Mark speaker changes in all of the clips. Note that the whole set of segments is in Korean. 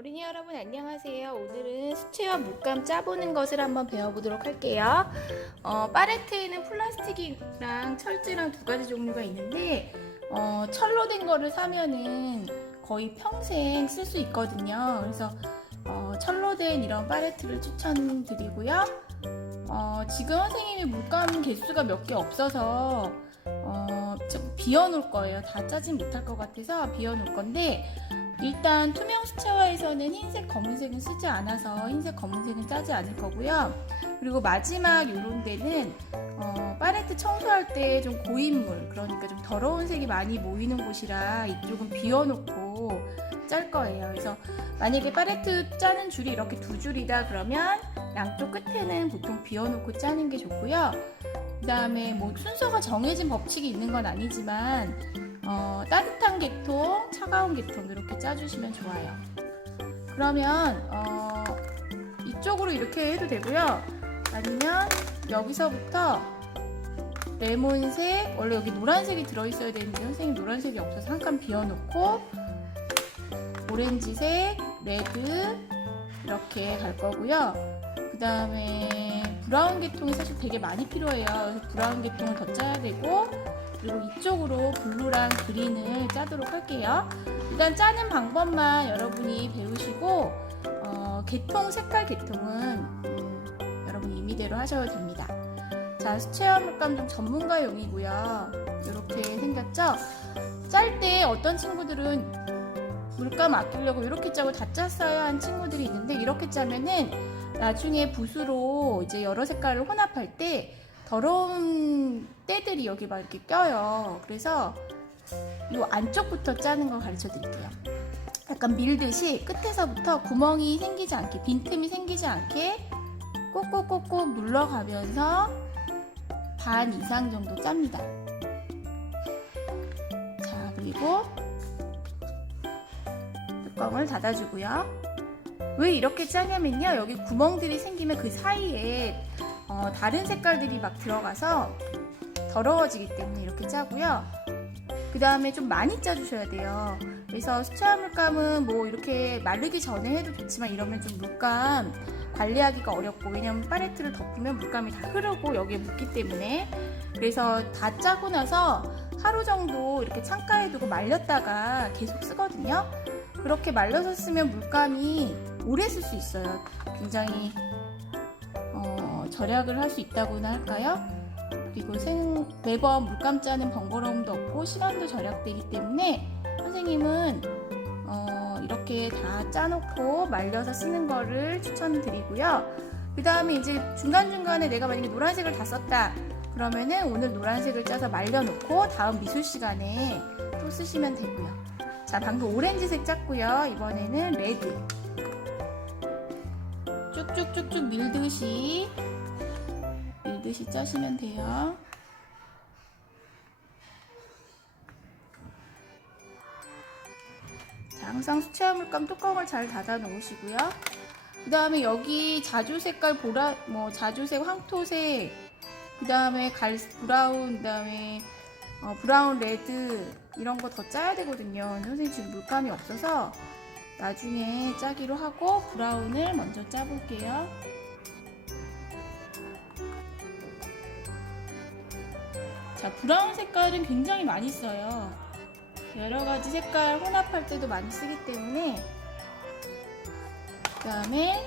Speaker 1: 어린이 여러분 안녕하세요. 오늘은 수채화 물감 짜보는 것을 한번 배워보도록 할게요. 어, 팔레트에는 플라스틱이랑 철제랑 두 가지 종류가 있는데 어, 철로 된 거를 사면은 거의 평생 쓸 수 있거든요. 그래서 어, 철로 된 이런 팔레트를 추천드리고요. 어, 지금 선생님이 물감 개수가 몇 개 없어서 어, 좀 비워놓을 거예요. 다 짜진 못할 것 같아서 비워놓을 건데 일단 투명 수채화에서는 흰색, 검은색은 쓰지 않아서 흰색, 검은색은 짜지 않을 거고요. 그리고 마지막 요런 데는 어, 팔레트 청소할 때 좀 고인물, 그러니까 좀 더러운 색이 많이 모이는 곳이라 이쪽은 비워놓고 짤 거예요. 그래서 만약에 팔레트 짜는 줄이 이렇게 두 줄이다 그러면 양쪽 끝에는 보통 비워놓고 짜는 게 좋고요. 그 다음에 뭐 순서가 정해진 법칙이 있는 건 아니지만 어, 따뜻한 계통, 차가운 계통 이렇게 짜주시면 좋아요. 그러면 어, 이쪽으로 이렇게 해도 되고요. 아니면 여기서부터 레몬색, 원래 여기 노란색이 들어있어야 되는데 선생님 노란색이 없어서 한 칸 비워놓고 오렌지색, 레드 이렇게 갈 거고요. 그 다음에 브라운 계통이 사실 되게 많이 필요해요. 그래서 브라운 계통을 더 짜야 되고 그리고 이쪽으로 블루랑 그린을 짜도록 할게요. 일단 짜는 방법만 여러분이 배우시고 어, 계통 색깔 계통은 음, 여러분이 임의대로 하셔도 됩니다. 자 수채화 물감 좀 전문가용이고요. 이렇게 생겼죠? 짤 때 어떤 친구들은 물감 아끼려고 이렇게 짜고 다 짰어야 한 친구들이 있는데 이렇게 짜면은 나중에 붓으로 이제 여러 색깔을 혼합할 때 더러운 때들이 여기 막 이렇게 껴요. 그래서 이 안쪽부터 짜는 걸 가르쳐 드릴게요. 약간 밀듯이 끝에서부터 구멍이 생기지 않게, 빈틈이 생기지 않게 꼭꼭꼭꼭 눌러가면서 반 이상 정도 짭니다. 자, 그리고 뚜껑을 닫아주고요. 왜 이렇게 짜냐면요. 여기 구멍들이 생기면 그 사이에 어, 다른 색깔들이 막 들어가서 더러워지기 때문에 이렇게 짜고요. 그 다음에 좀 많이 짜주셔야 돼요. 그래서 수채화 물감은 뭐 이렇게 마르기 전에 해도 좋지만 이러면 좀 물감 관리하기가 어렵고 왜냐면 팔레트를 덮으면 물감이 다 흐르고 여기에 묻기 때문에 그래서 다 짜고 나서 하루 정도 이렇게 창가에 두고 말렸다가 계속 쓰거든요. 그렇게 말려서 쓰면 물감이 오래 쓸 수 있어요. 굉장히 어, 절약을 할 수 있다고나 할까요? 그리고 생, 매번 물감 짜는 번거로움도 없고 시간도 절약되기 때문에 선생님은 어, 이렇게 다 짜놓고 말려서 쓰는 거를 추천드리고요. 그 다음에 이제 중간중간에 내가 만약에 노란색을 다 썼다. 그러면은 오늘 노란색을 짜서 말려놓고 다음 미술 시간에 또 쓰시면 되고요. 자, 방금 오렌지색 짰고요. 이번에는 레드. 쭉쭉쭉쭉 밀듯이 밀듯이 짜시면 돼요. 자, 항상 수채화 물감 뚜껑을 잘 닫아 놓으시고요. 그 다음에 여기 자주 색깔 보라, 뭐 자주색 황토색, 그 다음에 갈 브라운, 그 다음에 어, 브라운 레드 이런 거 더 짜야 되거든요. 선생님 지금 물감이 없어서 나중에 짜기로 하고 브라운을 먼저 짜볼게요. 자, 브라운 색깔은 굉장히 많이 써요. 여러 가지 색깔 혼합할 때도 많이 쓰기 때문에 그 다음에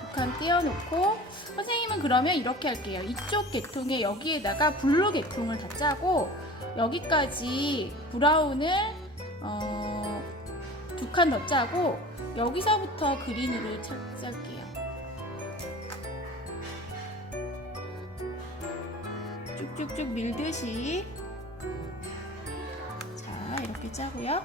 Speaker 1: 두 칸 띄워놓고 선생님은 그러면 이렇게 할게요. 이쪽 계통에 여기에다가 블루 계통을 다 짜고 여기까지 브라운을 어, 두 칸 더 짜고 여기서부터 그린으로 짜, 짤게요. 쭉쭉쭉 밀듯이 자 이렇게 짜고요.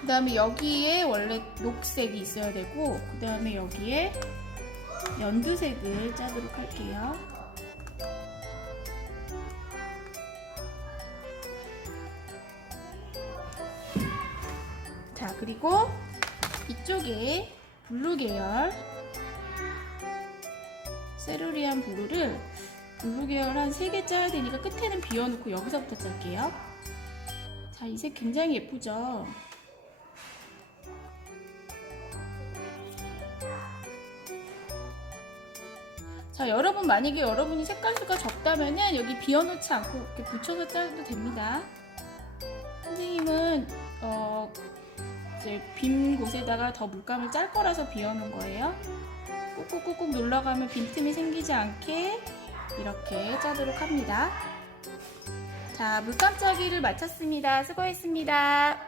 Speaker 1: 그 다음에 여기에 원래 녹색이 있어야 되고 그 다음에 여기에 연두색을 짜도록 할게요. 그리고 이쪽에 블루 계열 세루리안 블루를 블루 계열 한 3개 짜야 되니까 끝에는 비워놓고 여기서부터 짤게요. 자, 이 색 굉장히 예쁘죠? 자, 여러분 만약에 여러분이 색깔 수가 적다면은 여기 비워놓지 않고 이렇게 붙여서 짜도 됩니다. 선생님은 어, 이제 빈 곳에다가 더 물감을 짤 거라서 비워놓은 거예요. 꾹꾹꾹꾹 눌러가면 빈틈이 생기지 않게 이렇게 짜도록 합니다. 자, 물감 짜기를 마쳤습니다. 수고했습니다.